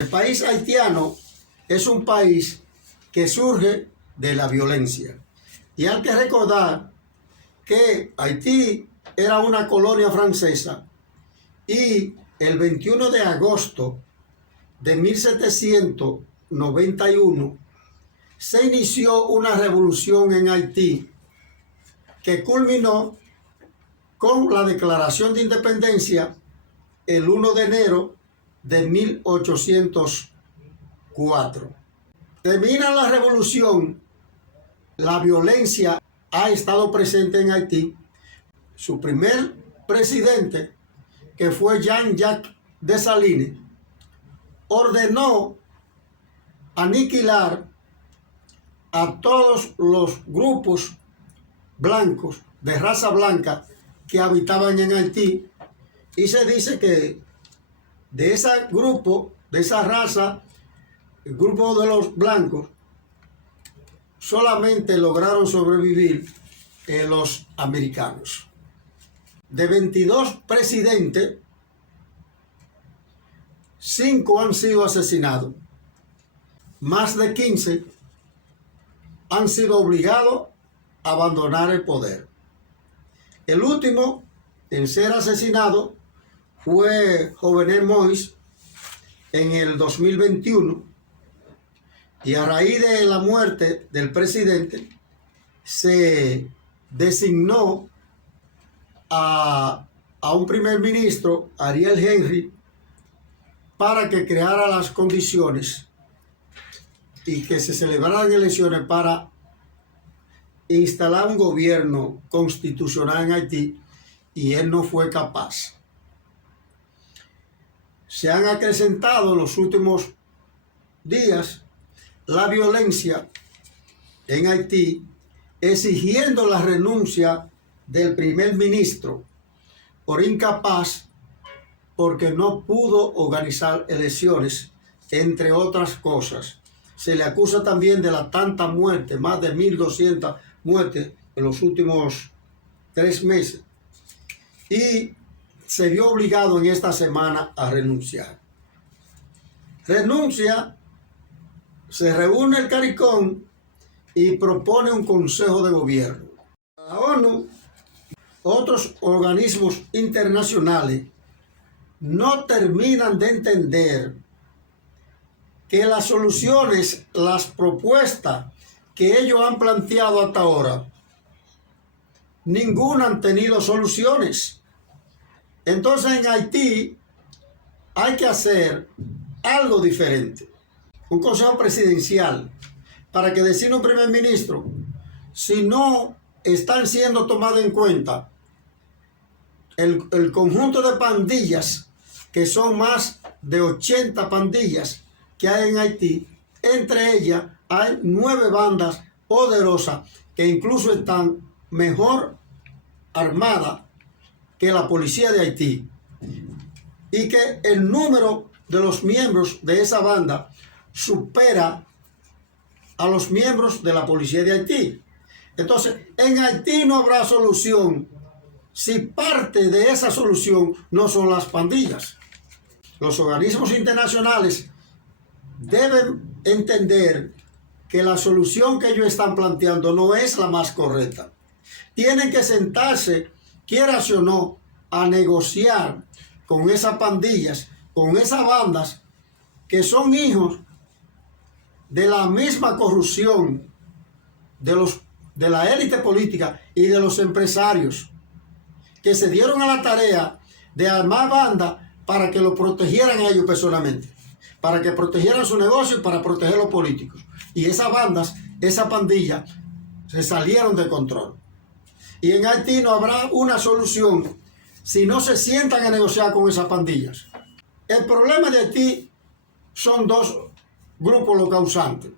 El país haitiano es un país que surge de la violencia. Y hay que recordar que Haití era una colonia francesa y el 21 de agosto de 1791 se inició una revolución en Haití que culminó con la declaración de independencia el 1 de enero de 1804. Termina la revolución, la violencia ha estado presente en Haití. Su primer presidente, que fue Jean-Jacques Dessalines, ordenó aniquilar a todos los grupos blancos, de raza blanca, que habitaban en Haití, y se dice que de ese grupo, de esa raza, el grupo de los blancos, solamente lograron sobrevivir los americanos. De 22 presidentes, 5 han sido asesinados. Más de 15 han sido obligados a abandonar el poder. El último en ser asesinado fue Jovenel Moïse en el 2021, y a raíz de la muerte del presidente se designó a un primer ministro, Ariel Henry, para que creara las condiciones y que se celebraran elecciones para instalar un gobierno constitucional en Haití, y él no fue capaz. Se han acrecentado en los últimos días la violencia en Haití, exigiendo la renuncia del primer ministro por incapaz, porque no pudo organizar elecciones, entre otras cosas. Se le acusa también de la tanta muerte, más de 1.200 muertes en los últimos 3 meses. Y se vio obligado en esta semana a renunciar. Renuncia, se reúne el CARICOM y propone un consejo de gobierno. La ONU, otros organismos internacionales, no terminan de entender que las soluciones, las propuestas que ellos han planteado hasta ahora, ninguna han tenido soluciones. Entonces en Haití hay que hacer algo diferente. Un consejo presidencial para que decida un primer ministro, si no están siendo tomados en cuenta el conjunto de pandillas, que son más de 80 pandillas que hay en Haití. Entre ellas hay 9 bandas poderosas que incluso están mejor armadas que la policía de Haití, y que el número de los miembros de esa banda supera a los miembros de la policía de Haití. Entonces, en Haití no habrá solución si parte de esa solución no son las pandillas. Los organismos internacionales deben entender que la solución que ellos están planteando no es la más correcta. Tienen que sentarse, quieras o no, a negociar con esas pandillas, con esas bandas que son hijos de la misma corrupción de la élite política y de los empresarios, que se dieron a la tarea de armar bandas para que lo protegieran a ellos personalmente, para que protegieran su negocio y para proteger a los políticos. Y esas bandas, esa pandilla, se salieron de control. Y en Haití no habrá una solución si no se sientan a negociar con esas pandillas. El problema de Haití son 2 grupos los causantes.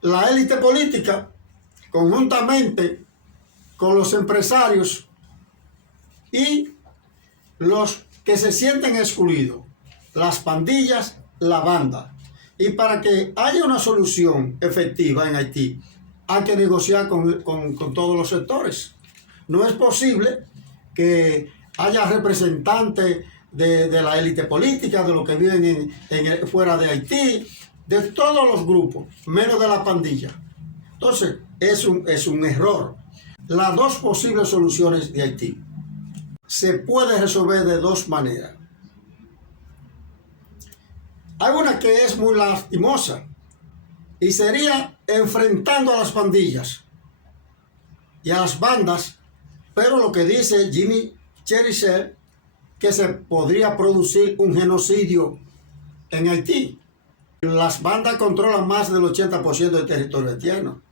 La élite política, conjuntamente con los empresarios, y los que se sienten excluidos, las pandillas, la banda. Y para que haya una solución efectiva en Haití, hay que negociar con todos los sectores. No es posible que haya representantes de la élite política, de los que viven fuera de Haití, de todos los grupos, menos de la pandilla. Entonces, es un error. Las dos posibles soluciones de Haití se puede resolver de dos maneras. Hay una que es muy lastimosa y sería enfrentando a las pandillas y a las bandas, pero lo que dice Jimmy Cherichev, que se podría producir un genocidio en Haití. Las bandas controlan más del 80% del territorio haitiano.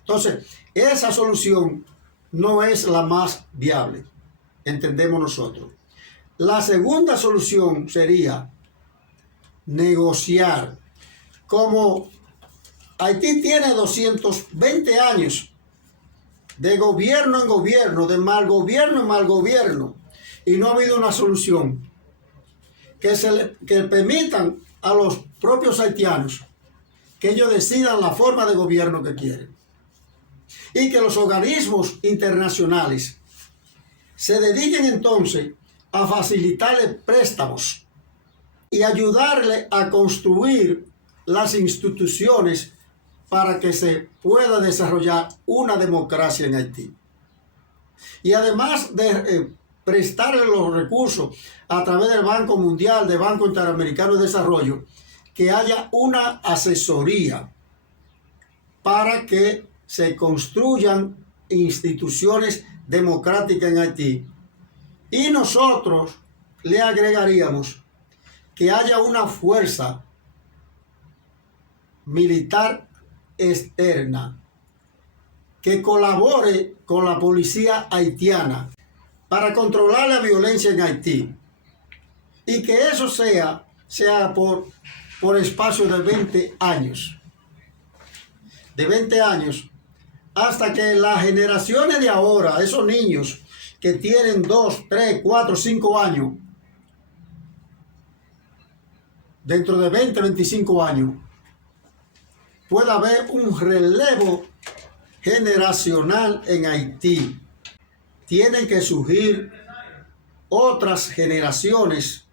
Entonces, esa solución no es la más viable, entendemos nosotros. La segunda solución sería negociar. Como Haití tiene 220 años de gobierno en gobierno, de mal gobierno en mal gobierno, y no ha habido una solución que permitan a los propios haitianos que ellos decidan la forma de gobierno que quieren, y que los organismos internacionales se dediquen entonces a facilitarle préstamos y ayudarle a construir las instituciones para que se pueda desarrollar una democracia en Haití. Y además de prestarle los recursos a través del Banco Mundial, del Banco Interamericano de Desarrollo, que haya una asesoría para que se construyan instituciones democráticas en Haití. Y nosotros le agregaríamos que haya una fuerza militar externa que colabore con la policía haitiana para controlar la violencia en Haití, y que eso sea por espacio de 20 años. De 20 años, hasta que las generaciones de ahora, esos niños que tienen 2, 3, 4, 5 años, dentro de 20, 25 años, pueda haber un relevo generacional en Haití. Tienen que surgir otras generaciones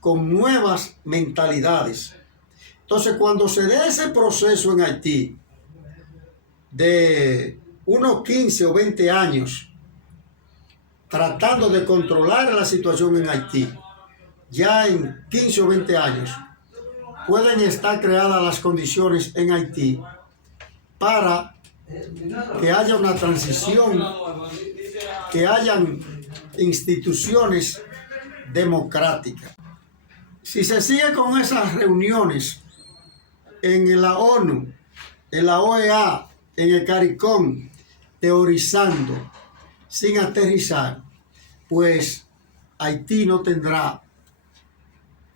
con nuevas mentalidades. Entonces, cuando se dé ese proceso en Haití de unos 15 o 20 años tratando de controlar la situación en Haití, ya en 15 o 20 años pueden estar creadas las condiciones en Haití para que haya una transición, que hayan instituciones democráticas. Si se sigue con esas reuniones en la ONU, en la OEA, en el CARICOM, teorizando sin aterrizar, pues Haití no tendrá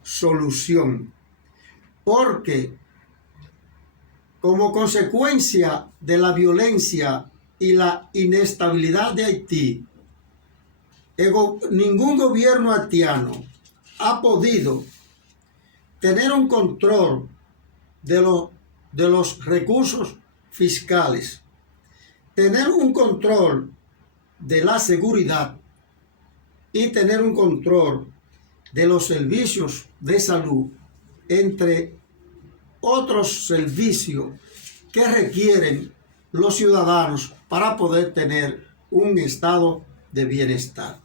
solución, porque como consecuencia de la violencia y la inestabilidad de Haití, ningún gobierno haitiano ha podido tener un control de los recursos fiscales, tener un control de la seguridad y tener un control de los servicios de salud, entre otros servicios que requieren los ciudadanos para poder tener un estado de bienestar.